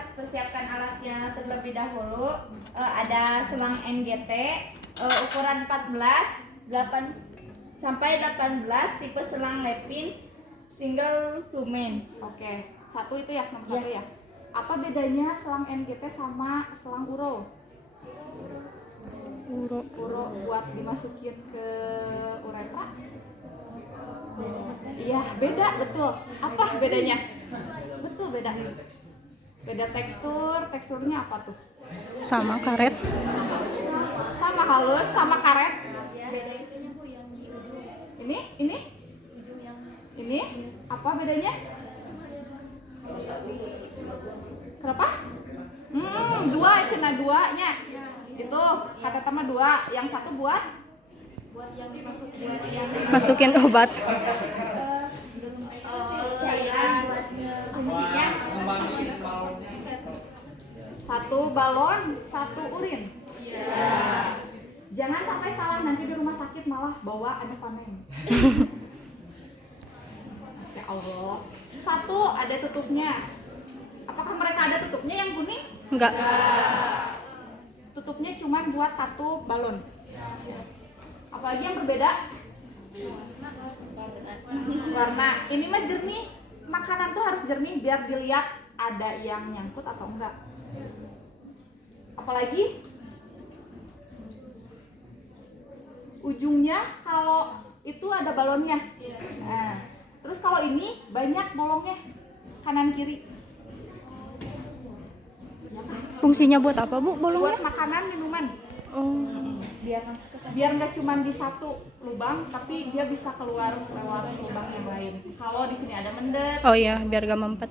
harus persiapkan alatnya terlebih dahulu. Ada selang NGT ukuran 14, 8 sampai 18, tipe selang Lepin single lumen. Oke, satu itu ya, nomor satu ya. Apa bedanya selang NGT sama selang Uro? Uro buat dimasukin ke uretra? Iya, beda, betul. Apa bedanya? Betul, beda. Beda teksturnya apa tuh? Sama karet. Sama halus, sama karet. Ini apa bedanya? Berapa? Dua, cina duanya. Itu kata teman dua, yang satu buat yang Masukin obat. Cairan kuncinya satu balon, satu urin. Jangan sampai salah, nanti di rumah sakit malah bawa aneh-aneh. Ya Allah. Satu ada tutupnya. Apakah mereka ada tutupnya yang kuning? Enggak. Tutupnya cuma buat satu balon. Apalagi yang berbeda? Warna. Ini mah jernih. Makanan tuh harus jernih biar dilihat ada yang nyangkut atau enggak. Apalagi ujungnya kalau itu ada balonnya. Nah, terus kalau ini banyak bolongnya kanan kiri. Fungsinya buat apa, Bu, bolongnya? Buat makanan, minuman. Oh. Biar nggak cuma di satu lubang, tapi dia bisa keluar lewat lubang yang lain. Kalau di sini ada mendet. Oh iya, biar gak mempet.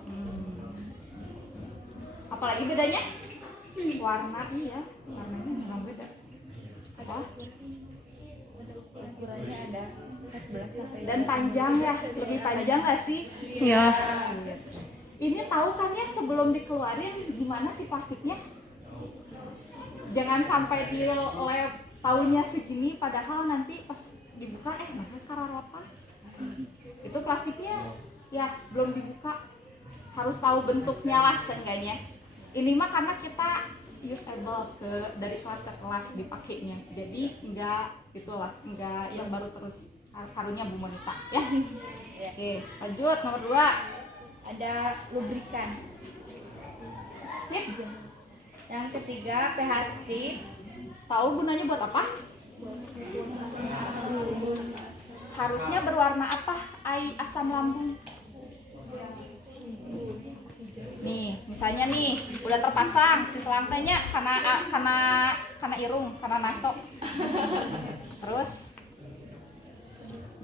Apalagi bedanya? Warna, iya. Warnanya memang beda. Apa? ukurannya ada 14 sampai Dan panjang ya, lebih panjang nggak sih? Iya. Ini tahu kan ya sebelum dikeluarin gimana sih plastiknya? Jangan sampai di lab taunya segini, padahal nanti pas dibuka nah kararapa. Itu plastiknya ya belum dibuka, harus tahu bentuknya lah seenggaknya. Ini mah karena kita usable dari kelas ke kelas dipakainya, jadi enggak itulah, enggak yang baru terus karunya Bu Monita ya. Oke, lanjut nomor 2. ada lubrikan. Sip. Yang ketiga pH strip. Tahu gunanya buat apa? Harusnya berwarna apa asam lambung? Nih, misalnya nih udah terpasang si selantainya karena irung, karena masuk. Terus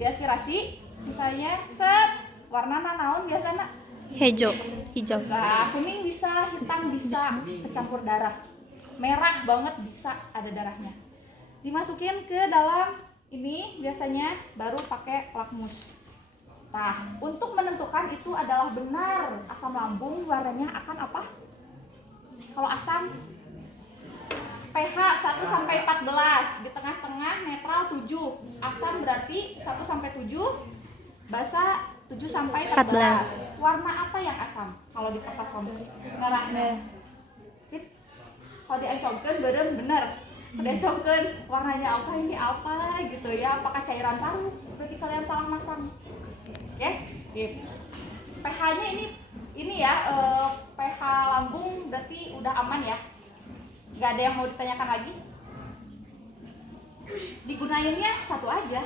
diaspirasi, misalnya set warna naon biasanya? Hijau. Bisa, kuning bisa, hitam bisa, kecampur darah. Merah banget bisa, ada darahnya. Dimasukin ke dalam ini biasanya baru pakai lakmus. Nah, untuk menentukan itu adalah benar asam lambung warnanya akan apa? Kalau asam pH 1 sampai 14, di tengah-tengah netral 7. Asam berarti 1 sampai 7, basa 7 sampai 14. Warna apa yang asam kalau di kertas kamu? Merah. Sip. Kalau diencongkeun beureum bener. Diencongkeun warnanya apa, ini apa gitu ya? Apakah cairan paru? Berarti kalian salah masang. Oke, sip. pH-nya ini ya, pH lambung berarti udah aman ya. Nggak ada yang mau ditanyakan lagi. Digunainnya satu aja,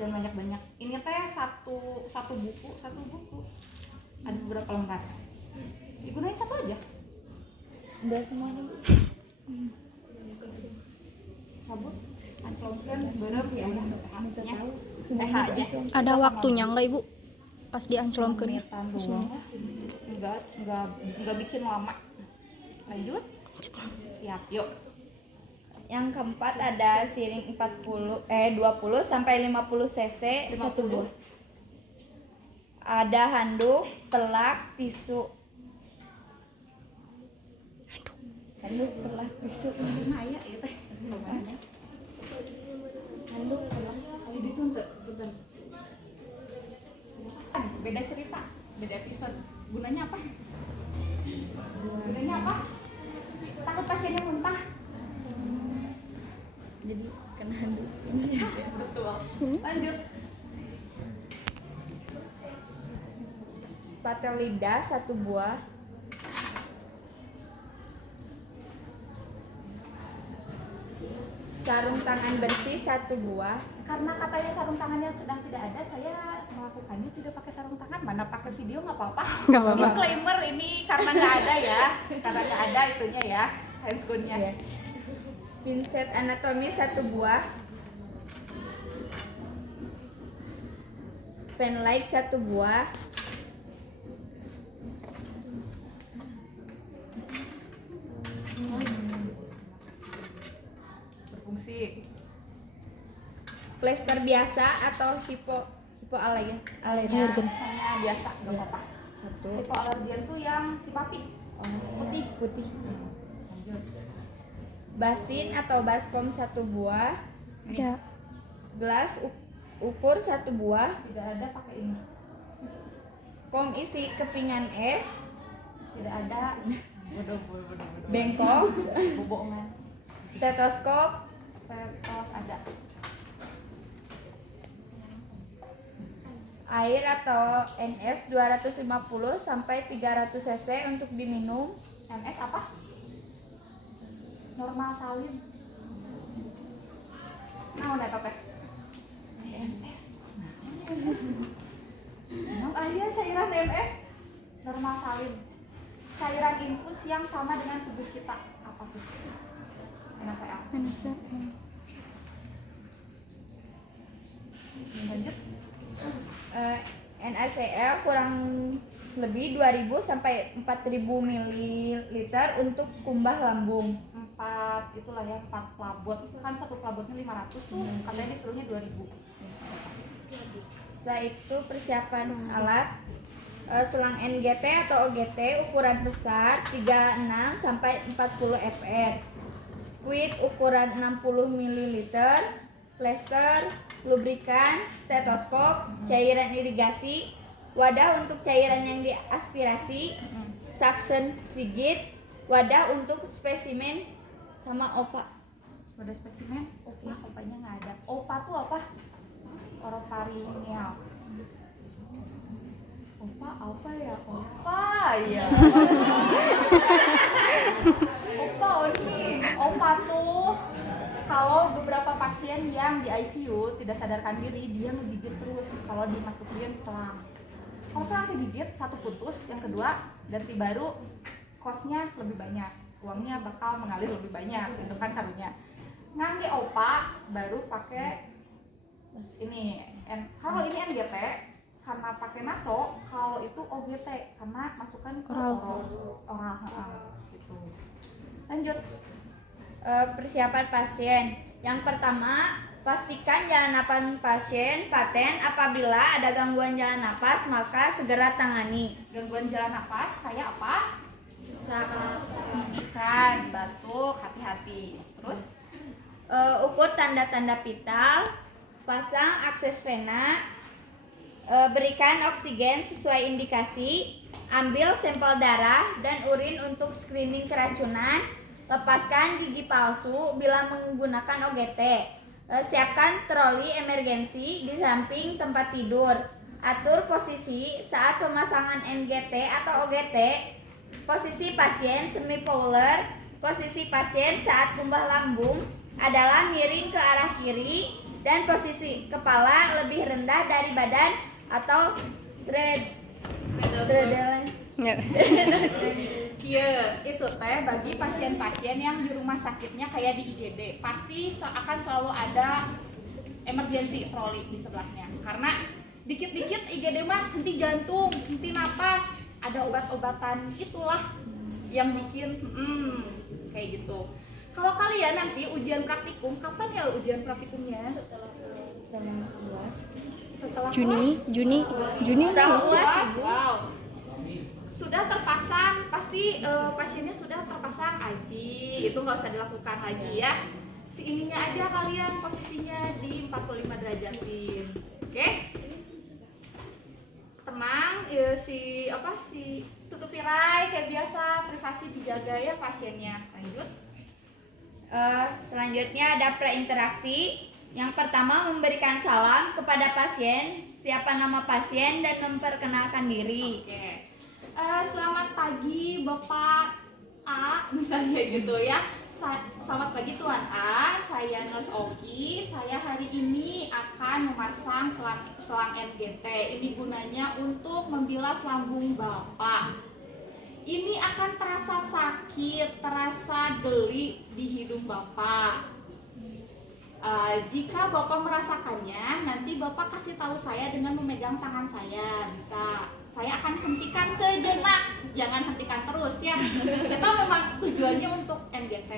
jangan banyak-banyak. Ini teh satu buku. Ada beberapa lembar. Digunain satu aja. Enggak semuanya, Bu. Cabut, ancelomkeun beureum ya udah pH-nya. pH aja. Ada waktunya enggak, Ibu? Pas dianclomkeun. Menitan doang lah. Enggak bikin lama. Lanjut. Siap, yuk. Yang keempat ada siring 20 sampai 50 cc 1 buah. Ada handuk, telak, tisu. Handuk, telak, tisu. Nah, ya teh. Handuk, telak. Ayo dituntut, beda cerita, beda episode. Gunanya apa? Lanjut. Spatel lidah 1 buah. Sarung tangan bersih 1 buah. Karena katanya sarung tangannya sedang tidak ada, saya melakukannya tidak pakai sarung tangan. Mana pakai video nggak apa-apa. Nggak apa-apa. Disclaimer ini karena nggak ada ya, karena nggak ada itunya ya, handscoon-nya. Iya. Pinset anatomi 1 buah. Pen light 1 buah. Berfungsi. Plester biasa atau hipoalergen. Alergen. Hanya biasa, nggak apa-apa. 1. Hipoalergen tuh yang hipatik. Putih. Putih. Lanjut. Basin atau baskom 1 buah. Ya. Gelas ukur 1 buah. Tidak ada pakai ini. Kom isi kepingan es. Tidak ada. Bodoh. Bengkok. Boboongan. Stetoskop. Stetos ada. Air atau NS 250 sampai 300 cc untuk diminum. NS apa? Normal salin. Nah, udah apa? NS. Nah, aja cairan NS normal salin. Cairan infus yang sama dengan tubuh kita. Apa tuh? NaCl. Lanjut. NaCl kurang lebih 2000 sampai 4000 ml untuk kumbah lambung. 4 itulah ya, 4 pelabot. Kan satu pelabotnya 500 tuh. Katanya disuruhnya 2000. Setelah itu persiapan alat. Selang NGT atau OGT ukuran besar 36 sampai 40 fr. Squid ukuran 60 ml. Plester, lubrikan, stetoskop, cairan irigasi, wadah untuk cairan yang diaspirasi, suction rigid, wadah untuk spesimen, sama OPA. Wadah spesimen, opanya nggak ada. OPA tuh apa? Oropharyngeal. OPA apa ya? OPA ya. OPA ini. OPA tuh kalau beberapa pasien yang di ICU tidak sadarkan diri, dia ngegigit terus kalau dimasukin selang. Kalau selang kegigit, satu putus, yang kedua ganti baru, kosnya lebih banyak, uangnya bakal mengalir lebih banyak, itu kan karunya. Ngangge OPA baru pakai ini, kalau ini NGT karena pakai naso, kalau itu OGT karena masukkan ke oral gitu. Lanjut. Persiapan pasien. Yang pertama, pastikan jalan napas pasien paten. Apabila ada gangguan jalan napas, maka segera tangani. Gangguan jalan nafas kayak apa? Sesak, Batuk, hati-hati. Terus ukur tanda-tanda vital, pasang akses vena, berikan oksigen sesuai indikasi, ambil sampel darah dan urin untuk screening keracunan, lepaskan gigi palsu bila menggunakan OGT, siapkan troli emergensi di samping tempat tidur, atur posisi saat pemasangan NGT atau OGT, posisi pasien semi-polar, posisi pasien saat kumbah lambung adalah miring ke arah kiri dan posisi kepala lebih rendah dari badan atau dreadel. Ya. Kia, itu teh bagi pasien-pasien yang di rumah sakitnya kayak di IGD pasti akan selalu ada emergency troli di sebelahnya, karena dikit-dikit IGD mah henti jantung, henti napas, ada obat-obatan itulah yang bikin kayak gitu. Kalau kalian nanti ujian praktikum, kapan ya ujian praktikumnya? Setelah Juni Setelah nggak sih? UAS. Wow. Sudah terpasang, pasti pasiennya sudah terpasang IV, itu nggak usah dilakukan lagi ya. Si ininya aja kalian posisinya di 45 derajatin, oke? Tenang, si tutup tirai kayak biasa, privasi dijaga ya pasiennya. Lanjut. Selanjutnya ada preinteraksi. Yang pertama, memberikan salam kepada pasien, siapa nama pasien, dan memperkenalkan diri. Oke. Selamat pagi Bapak A, misalnya gitu ya. Selamat pagi Tuan A, saya Nurse Ogi. Saya hari ini akan memasang selang NGT. Ini gunanya untuk membilas lambung Bapak. Ini akan terasa sakit, terasa geli di hidung Bapak. Jika Bapak merasakannya, nanti Bapak kasih tahu saya dengan memegang tangan saya. Bisa. Saya akan hentikan sejenak, jangan hentikan terus ya. Kita memang tujuannya untuk NGT.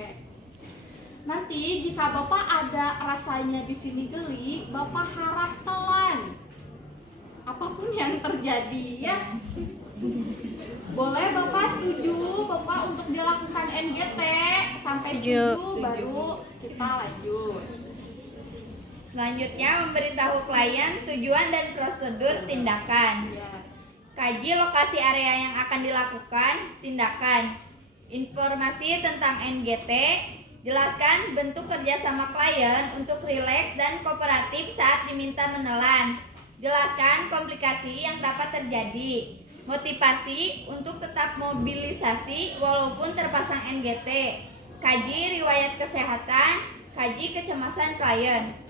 Nanti jika Bapak ada rasanya di sini geli, Bapak harap telan. Apapun yang terjadi ya. Boleh Bapak setuju Bapak untuk dilakukan NGT? Sampai setuju baru kita lanjut. Selanjutnya, memberitahu klien tujuan dan prosedur tindakan. Kaji lokasi area yang akan dilakukan tindakan. Informasi tentang NGT. Jelaskan bentuk kerjasama klien untuk rileks dan kooperatif saat diminta menelan. Jelaskan komplikasi yang dapat terjadi. Motivasi untuk tetap mobilisasi walaupun terpasang NGT. Kaji riwayat kesehatan. Kaji kecemasan klien.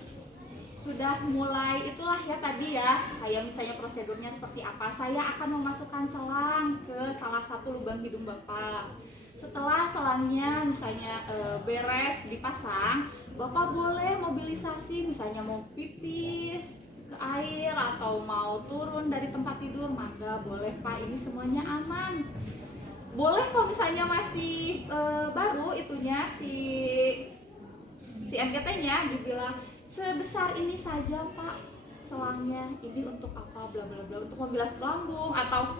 Sudah mulai itulah ya tadi ya, kayak misalnya prosedurnya seperti apa. Saya akan memasukkan selang ke salah satu lubang hidung Bapak. Setelah selangnya misalnya beres dipasang, Bapak boleh mobilisasi, misalnya mau pipis ke air atau mau turun dari tempat tidur, mangga boleh Pak, ini semuanya aman. Boleh kok misalnya masih baru itunya si NGT-nya dibilang sebesar ini saja Pak selangnya, ini untuk apa bla bla bla, untuk membilas lambung, atau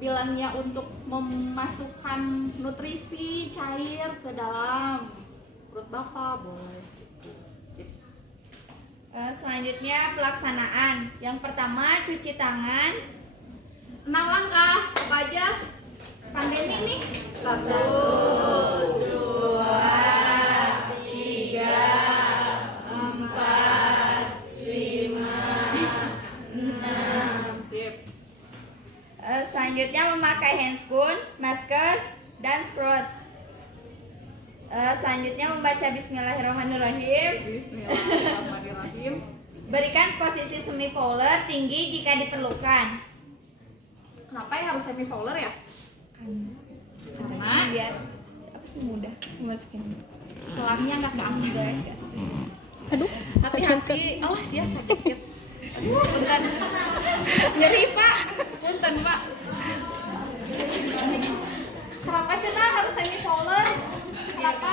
bilangnya untuk memasukkan nutrisi cair ke dalam perut Bapak, boleh gitu. Sip. Selanjutnya pelaksanaan. Yang pertama, cuci tangan. 6 langkah apa aja? Pandemi nih. 1, 2, 3, 4, 5, 6. Sip. Selanjutnya memakai handscoon, masker, dan scrub. Selanjutnya membaca Bismillahirrahmanirrahim. Bismillahirrahmanirrahim. Berikan posisi semi-fowler tinggi jika diperlukan. Kenapa ya harus semi fowler ya? Karena Biar apa sih mudah masukin. selangnya nggak ke atas. Aduh, Hati-hati, awas ya sedikit. Aduh, punten. Nyeri Pak, punten Pak. Kenapa cenah harus semi fowler? Kenapa?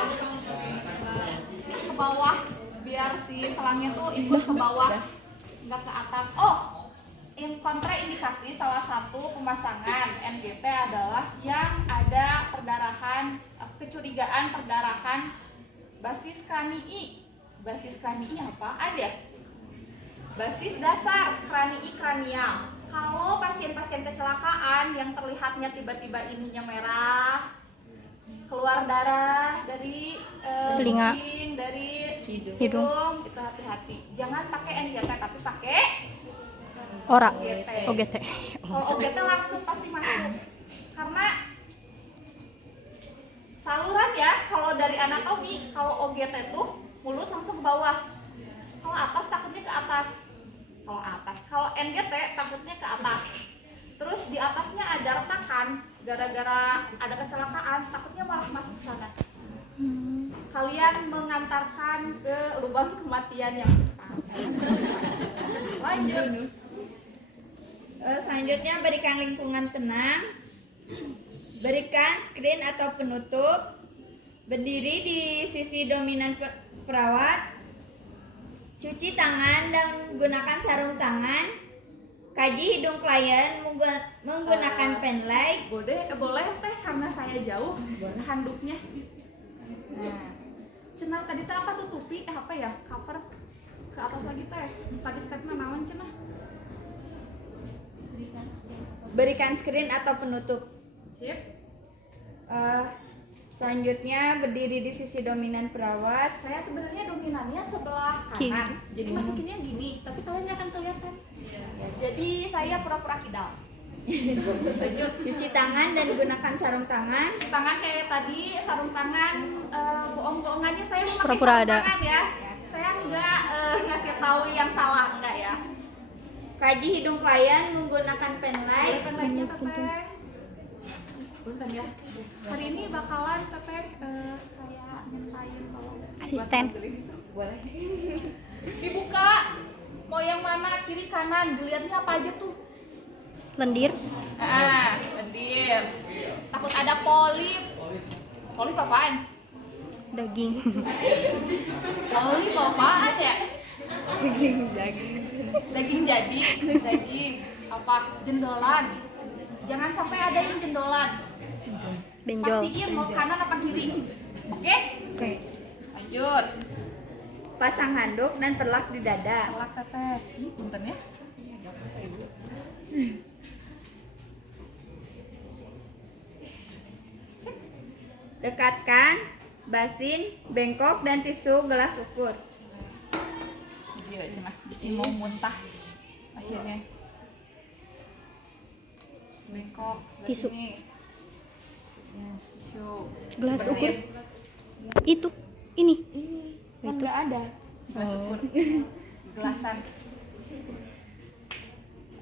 Ke bawah, biar si selangnya tuh ikut ke bawah, nggak ke atas. Oh, kontraindikasi salah satu pemasangan NGT adalah yang ada perdarahan, kecurigaan perdarahan basis kranii. Basis kranii apaan ya? Basis dasar kranii kranial. Kalau pasien-pasien kecelakaan yang terlihatnya tiba-tiba ininya merah, keluar darah dari Telinga. kuping, dari Hidung. hidung, itu hati-hati. Jangan pakai NGT tapi pakai ora. OGT. OGT. Kalau OGT langsung pasti masuk. Karena saluran ya, kalau dari anatomi, kalau OGT tuh mulut langsung ke bawah. Kalau atas takutnya ke atas. Kalau NGT takutnya ke atas. Terus di atasnya ada retakan, gara-gara ada kecelakaan, takutnya malah masuk ke sana. Kalian mengantarkan ke lubang kematian yang cepat. Lanjut. Selanjutnya berikan lingkungan tenang. Berikan screen atau penutup. Berdiri di sisi dominan perawat. Cuci tangan dan gunakan sarung tangan. Kaji hidung klien menggunakan pen light. Boleh teh karena saya jauh handuknya. Nah, cenah tadi teh apa tutupi apa ya, cover ke atas lagi teh. Tadi stepnya naon cenah? Berikan screen atau penutup. Sip. Selanjutnya berdiri di sisi dominan perawat. Saya sebenarnya dominannya sebelah Kiri. kanan. Jadi masukinnya gini, tapi kalian nggak akan kelihatan. Ya, jadi saya pura-pura kidal. Lanjut. Cuci tangan dan gunakan sarung tangan. Cuci tangan kayak tadi, sarung tangan bohong-bohongannya saya memakai Pura-pura sarung ada. tangan ya. Saya nggak ngasih tahu yang salah, enggak ya. Kaji hidung klien menggunakan pen Boleh light. pen lightnya Teteh? Punten ya. Hari ini bakalan Teteh saya nyentain kalau Asisten. boleh. Dibuka. Mau yang mana? Kiri kanan. Dilihatnya apa aja tuh? Lendir. Lendir. Takut ada polip. Polip apaan? Daging. Polip apaan ya? Daging jadi. Daging. Apa? Jendolan. Jangan sampai ada yang jendolan. Benjol. Pastiin mau kanan apa kiri. Oke? Oke. Lanjut. Pasang handuk dan perlak di dada. Pelak Teteh. Punten ya. Dekatkan basin, bengkok, dan tisu gelas ukur. Iya, cenah. Bisi mau muntah pasiennya. Bengkok. sebelah Tisu. sini. Tisu. Gelas Bersihin. ukur. Itu. Ini. Kan nggak ada. Gelas ukur. Gelasan.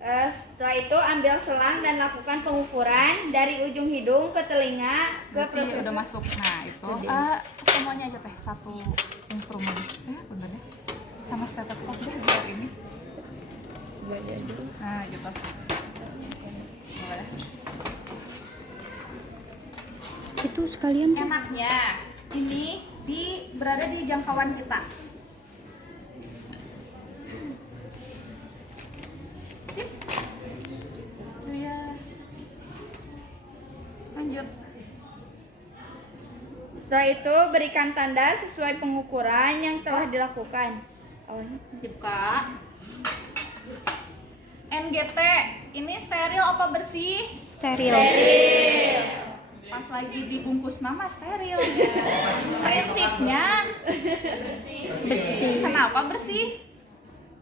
Setelah itu ambil selang dan lakukan pengukuran dari ujung hidung ke telinga ke Berarti proses udah masuk. Nah, itu semuanya aja teh satu instrumen. Bener ya? Sama stetoskop deh biar ini. Nah, gitu. Boleh. Itu sekalian tuh. Enaknya ini berada di jangkauan kita. Sip. Itu ya. Lanjut. Setelah itu berikan tanda sesuai pengukuran yang telah dilakukan. Awalnya Dibuka. NGT, ini steril apa bersih? Steril. Pas lagi dibungkus nama steril. Prinsipnya Bersih. kenapa bersih?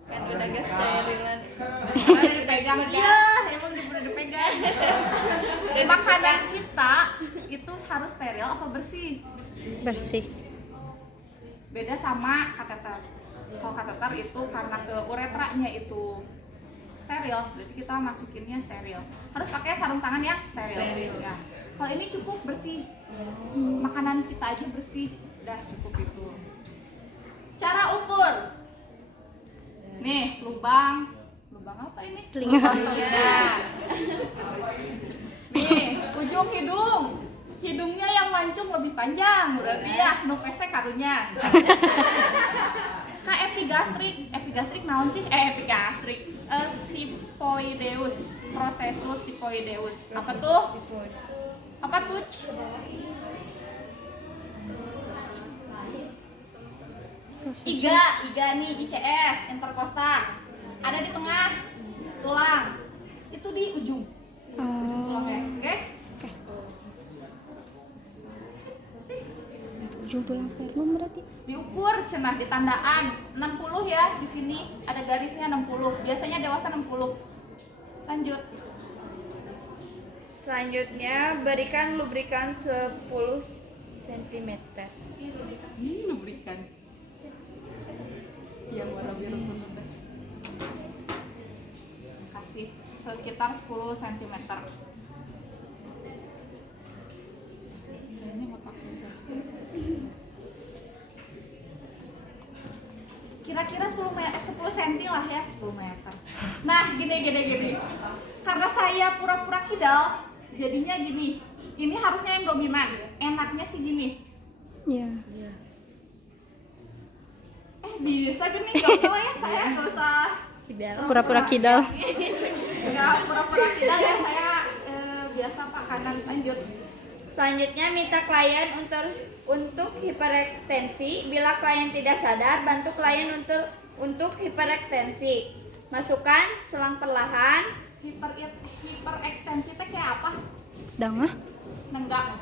kan udah gak sterilan. Karena dipegang. Iya, emang udah dipegang. Makanan kita itu harus steril apa bersih? Bersih. Beda sama kateter. Kalau kateter itu karena ke uretranya itu steril, berarti kita masukinnya steril. Harus pakai sarung tangan yang steril. Ya. Kalau ini cukup bersih. Makanan kita aja bersih, udah cukup itu. Cara ukur. Nih, lubang apa ini? Telinga. Lubang telinga. Nih, ujung hidung. Hidungnya yang mancung lebih panjang, berarti ya nu pesek karunya. Nah, epigastrik naon sih? Epigastrik. Sipoideus, processus sipoideus. Apa tuh? Apa tuh? Iga nih ICS, interkosta. Ada di tengah tulang. Itu di ujung. Ujung tulangnya, oke? Ujung tulang sternum berarti. Diukur cenah di tandaan 60 ya, di sini ada garisnya 60. Biasanya dewasa 60. Lanjut. Selanjutnya berikan lubrikan 10 cm. Lubrikan. Yang warna biru kuning. Kasih sekitar 10 cm. Ini nggak pakai kira-kira 10 cm lah ya, 10 meter. Nah, gini. Karena saya pura-pura kidal, jadinya gini. Ini harusnya yang dominan. Enaknya sih gini. Iya. Bisa gini, nggak usah lah ya, saya nggak usah Pura-pura kidal. nggak pura-pura kidal ya, saya biasa pak kanan. Lanjut. Selanjutnya minta klien untuk hiperektensi. Bila klien tidak sadar, bantu klien untuk hiperektensi. Masukkan selang perlahan. Hiperekstensi itu kayak apa? Dangah. Nenggak.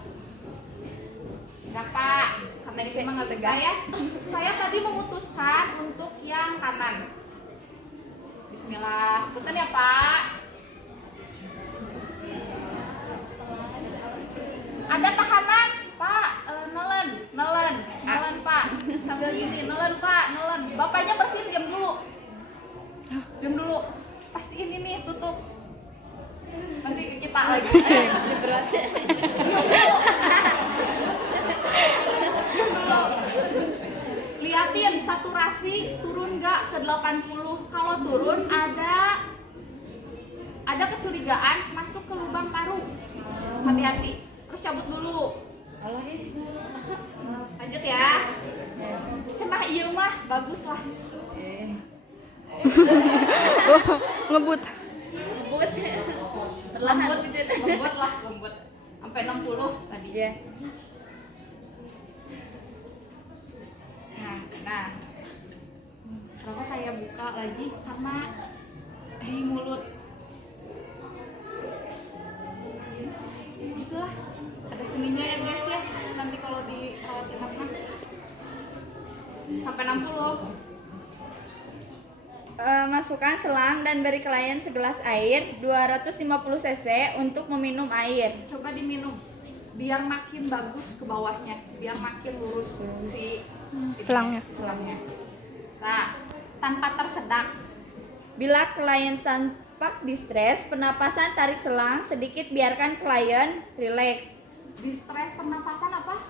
Saya tadi memutuskan untuk yang kanan. Bismillah. Punten ya, Pak. Ada tahanan, Pak. Nelen, Pak. Sambil gini, nelen, Pak, nelen. Bapaknya bersihin jam dulu. Pasti ini nih tutup. Nanti kita lagi. Berat ya. Diam dulu. Liatin saturasi turun nggak ke 80. Kalau turun ada kecurigaan masuk ke lubang paru. Hati-hati. Terus cabut dulu. Lanjut ya. Cenah iya mah bagus lah. Ngebut. Perlahan Lembut. Sampai 60 tadi. ya. Nah. Kenapa saya buka lagi? Karena di mulut. Itulah. Ada seninya ya guys ya. Nanti kalau dirawat inap kan sampai 60. Masukkan selang dan beri klien segelas air 250 cc untuk meminum air. Coba diminum biar makin bagus ke bawahnya, biar makin lurus si Selangnya. selangnya. Nah, tanpa tersedak. Bila klien tampak distres, penapasan tarik selang sedikit, biarkan klien rileks. Distres pernafasan apa?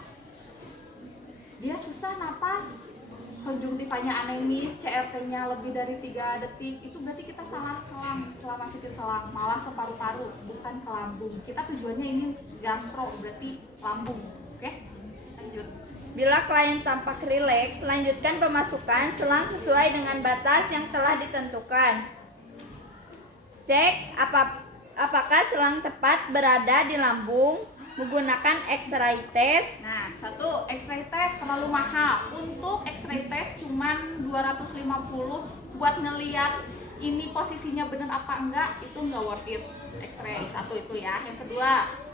Dia susah napas, konjungtivanya anemis, CRT-nya lebih dari 3 detik, itu berarti kita salah selang, salah masukin selang, malah ke paru-paru, bukan ke lambung. Kita tujuannya ini gastro, berarti lambung. Oke? Lanjut. Bila klien tampak rileks, lanjutkan pemasukan selang sesuai dengan batas yang telah ditentukan. Cek apakah selang tepat berada di lambung menggunakan X-ray test. Nah, satu, X-ray test terlalu mahal. Untuk X-ray test cuman 250 buat ngeliat ini posisinya bener apa enggak, itu enggak worth it. X-ray satu itu ya.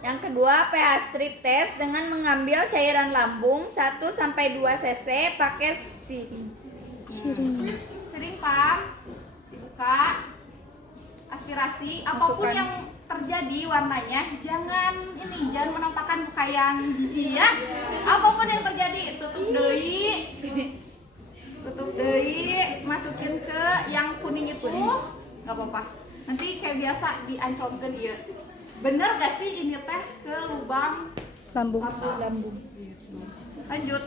Yang kedua, pH strip test dengan mengambil cairan lambung 1 sampai 2 cc pakai siring. sering pump dibuka, aspirasi, apapun Masukkan. yang terjadi warnanya jangan menampakkan muka yang jijik ya. Apapun yang terjadi tutup deui, masukin ke yang kuning itu nggak apa-apa. Nanti kayak biasa dianclongkeun dia. Bener gak sih ini teh ke lubang Lambung. lambung? Lanjut.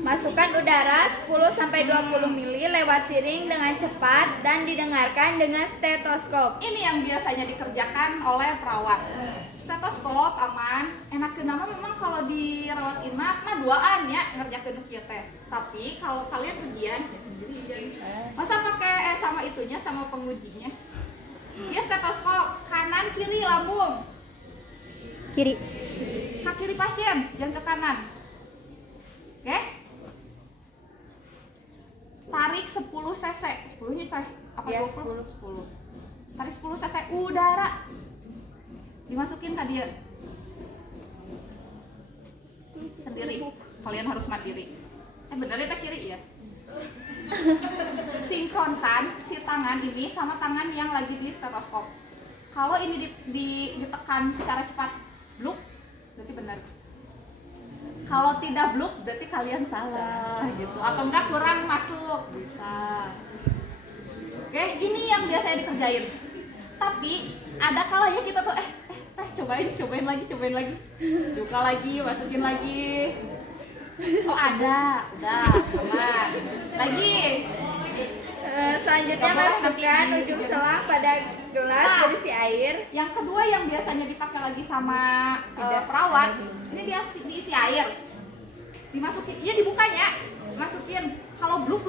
Masukkan udara 10 sampai 20 ml lewat siring dengan cepat dan didengarkan dengan stetoskop. Ini yang biasanya dikerjakan oleh perawat. Stetoskop aman, enakeun nama memang kalau dirawat inap mah duaan ya ngerjakeun kieu teh. Tapi kalau kalian ujian ya sendirian. Masa pakai sama itunya sama pengujinya? Dia stetoskop kanan kiri lambung. Kiri. Ke kiri pasien, jangan ke kanan. Oke? Tarik 10 cc. 10-nya teh apa Ya, 20? 10. Tarik 10 cc udara. Dimasukin ke dia. Sendiri. Kalian harus mandiri. Bener ya kiri ya? Sinkronkan si tangan ini sama tangan yang lagi di stetoskop. Kalau ini ditekan secara cepat, bluk, berarti benar. Kalau tidak bluk, berarti kalian salah gitu. Atau enggak kurang masuk, bisa. Oke, ini yang biasanya dikerjain. Tapi ada kalanya kita tuh cobain lagi. Buka lagi, masukin lagi. Oh ada, udah, aman. Lagi. Selanjutnya Coba masukkan nanti ujung selang pada gelas berisi air. Yang kedua yang biasanya dipakai lagi sama perawat, ini dia diisi air. Dimasukin, iya dibukanya, masukin. Kalau bluk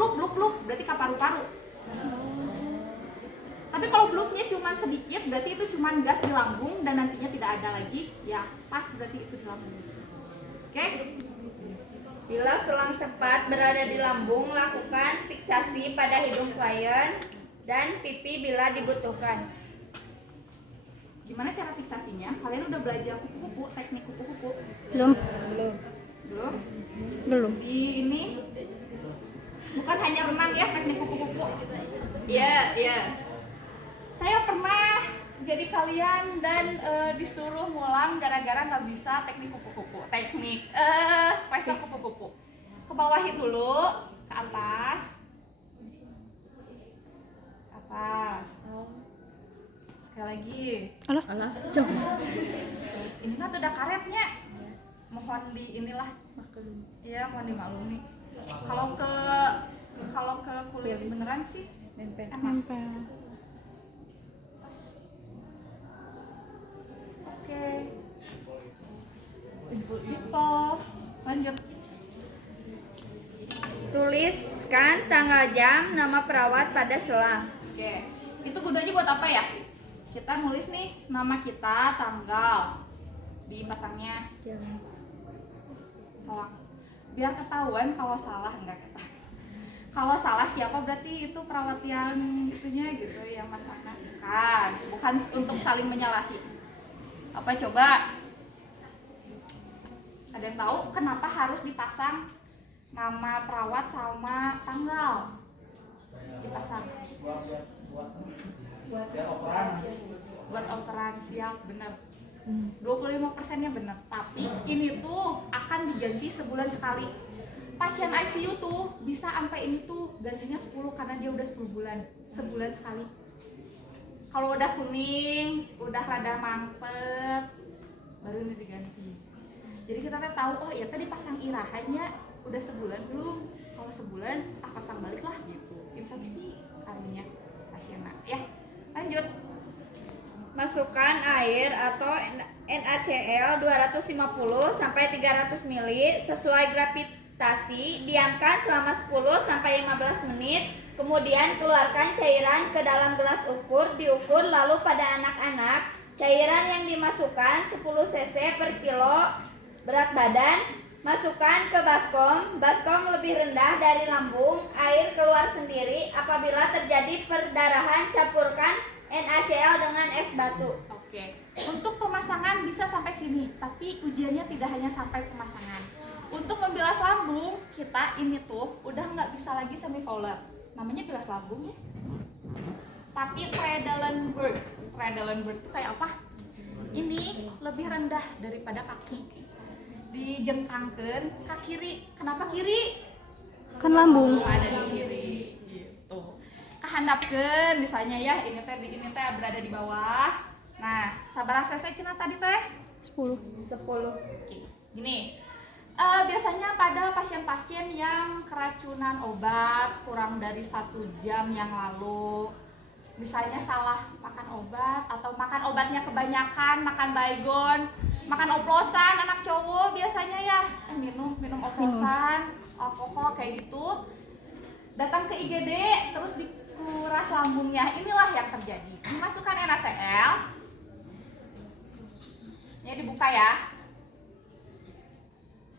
berarti ke paru-paru. Tapi kalau bluknya cuma sedikit, berarti itu cuma gas di lambung dan nantinya tidak ada lagi, ya pas berarti itu di lambung. Oke? Bila selang tepat berada di lambung, lakukan fiksasi pada hidung klien dan pipi bila dibutuhkan. Gimana cara fiksasinya? Kalian udah belajar kupu-kupu, teknik kupu-kupu? Belum. Belum? Belum. Di ini bukan hanya renang ya teknik kupu-kupu. Iya. Saya pernah jadi kalian dan disuruh ngulang gara-gara nggak bisa teknik kupu-kupu. Pesta kupu-kupu. Ke bawahin dulu, ke atas. Sekali lagi. Alah, coba. Ini kan udah karetnya. Mohon di inilah. Iya, mohon dimaklumi. Kalau ke kulit beneran sih Nempel. Nempel. Oke. Simple. Lanjut. Tuliskan tanggal jam nama perawat pada selang. Oke. Itu gunanya buat apa ya? Kita nulis nih nama kita, tanggal. Dipasangnya salah. Biar ketahuan kalau salah enggak kata. Kalau salah siapa berarti itu perawat yang itunya gitu yang masaknya bukan untuk saling menyalahi. Apa coba? Ada yang tahu kenapa harus dipasang nama perawat sama tanggal? Dipasang. Buat operan siap benar. 25%-nya benar. Tapi ini tuh akan diganti sebulan sekali. Pasien ICU tuh bisa sampai ini tuh gantinya 10 karena dia udah 10 bulan, sebulan sekali. Kalau udah kuning, udah rada mampet, baru ini diganti. Jadi kita tahu oh ya tadi pasang irahannya udah sebulan belum. Kalau sebulan pasang balik lah gitu. Infeksi kalinya pasiennya. Ya, lanjut. Masukkan air atau NaCl 250 sampai 300 ml sesuai gravitasi, diamkan selama 10 sampai 15 menit, kemudian keluarkan cairan ke dalam gelas ukur, diukur lalu pada anak-anak, cairan yang dimasukkan 10 cc per kilo berat badan, masukkan ke baskom lebih rendah dari lambung, air keluar sendiri, apabila terjadi perdarahan campurkan NaCl dengan es batu. Oke. Untuk pemasangan bisa sampai sini, tapi ujiannya tidak hanya sampai pemasangan. Untuk membilas lambung, kita ini tuh udah nggak bisa lagi semi-fowler. Namanya bilas lambung ya. Tapi Trendelenburg itu kayak apa? Ini lebih rendah daripada kaki. Dijengkangkan ke kiri. Kenapa kiri? Kan lambung. Ada di kiri gitu. Kehandapkan misalnya ya, ini teh berada di bawah. Nah, sabaraha cc cenah tadi teh? 10. Oke. Gini. Biasanya pada pasien-pasien yang keracunan obat kurang dari 1 jam yang lalu, misalnya salah makan obat atau makan obatnya kebanyakan, makan baygon, makan oplosan anak cowok biasanya ya, minum oplosan, alkohol kayak gitu, datang ke IGD terus dikuras lambungnya, inilah yang terjadi. Dimasukkan NaCl, ini dibuka ya.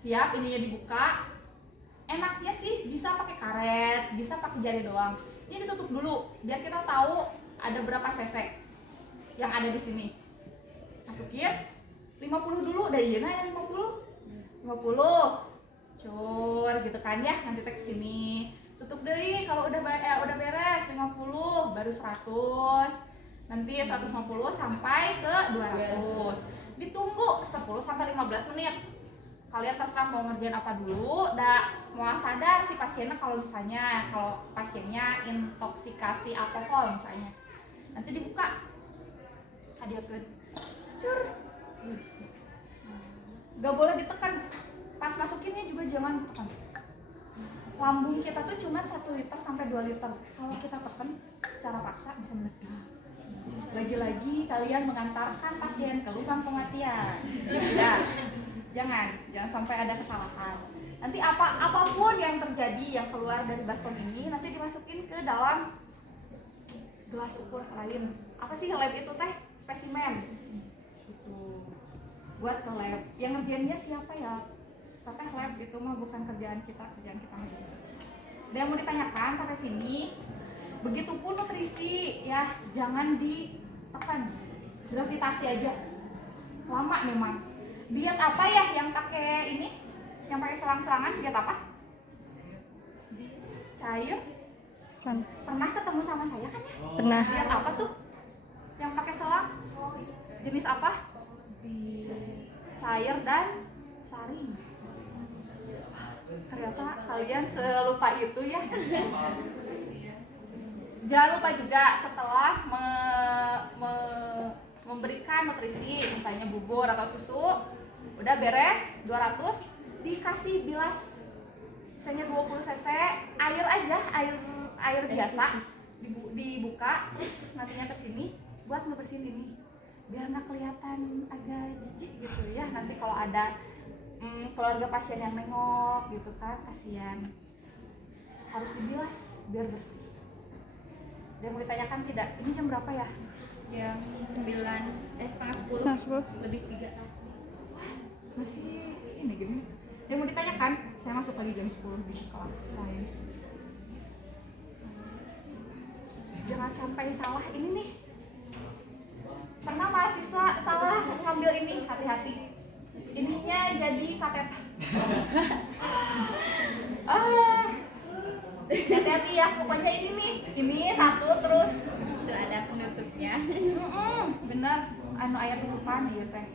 Siap, ininya dibuka. Enaknya sih bisa pakai karet, bisa pakai jari doang. Ini ditutup dulu biar kita tahu ada berapa cc yang ada di sini. Masukin 50 dulu dari Yena ya 50. Cur gitu kan ya, nanti ke sini. Tutup deh kalau udah beres 50 baru 100. Nanti 150 sampai ke 200. Ditunggu 10 sampai 15 menit. Kalian terserah mau ngerjain apa dulu, mau sadar si pasiennya kalau pasiennya intoksikasi alkohol misalnya, nanti dibuka, hadiahkan, cur, gak boleh ditekan, pas masukinnya juga jangan tekan. Lambung kita tuh cuma 1 liter sampai 2 liter, kalau kita tekan secara paksa bisa meledak. Lagi-lagi kalian mengantarkan pasien ke lubang kematian, ya. Jangan sampai ada kesalahan. Nanti apapun yang terjadi yang keluar dari baskom ini nanti dimasukin ke dalam gelas ukur lain. Apa sih lab itu teh? Spesimen. Itu buat ke lab. Yang ngerjainnya siapa ya? Teteh lab itu mah bukan kerjaan kita mah. Ada yang mau ditanyakan sampai sini? Begitupun nutrisi ya, jangan ditekan. Gravitasi aja. Lama memang. Diet apa ya yang pakai ini? Yang pakai selang-selangan diet apa? cair. Kan. Pernah ketemu sama saya kan ya? Pernah. Lihat apa tuh? Yang pakai selang? Jenis apa? Cair dan saring. Ternyata kalian selupa itu ya. Jangan lupa juga setelah memberikan nutrisi, misalnya bubur atau susu, udah beres 200, dikasih bilas misalnya 20 cc air aja, air biasa dibuka, terus nantinya kesini buat ngebersihin ini biar nggak kelihatan agak jijik gitu ya. Nanti kalau ada keluarga pasien yang nengok gitu kan, kasihan, harus dibilas biar bersih. Dia mau ditanyakan tidak, ini jam berapa ya? Jam 9, setengah 10. Setengah 10. Lebih 3. Masih ini gini. Dia mau ditanyakan, saya masuk lagi jam 10 di kelas saya. Jangan sampai salah ini nih. Pernah mahasiswa salah ngambil ini, hati-hati. Ininya jadi kateter. Hati-hati ya, pokoknya ini nih. Ini satu terus. Itu ada penutupnya. Bener, anu ayat tutupan gitu teh.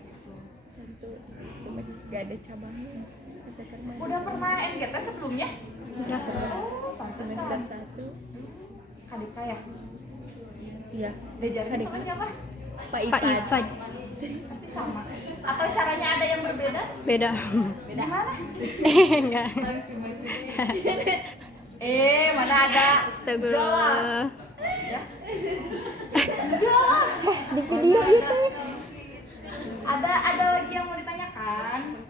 Satu. Itu gak ada cabangnya. Kata termadi. Udah pernah NGT sebelumnya? Pernah. Oh, Semester pantesan. 1. Kadita ya? Iya. Diajarin sama siapa? Pak Pak Ipad. Ifad. Pasti sama. Atau caranya ada yang berbeda? Beda. Beda. Mana? Enggak. Mana ada? Astagfirullah. Ya. Di video itu. Ada lagi yang mau ditanyakan?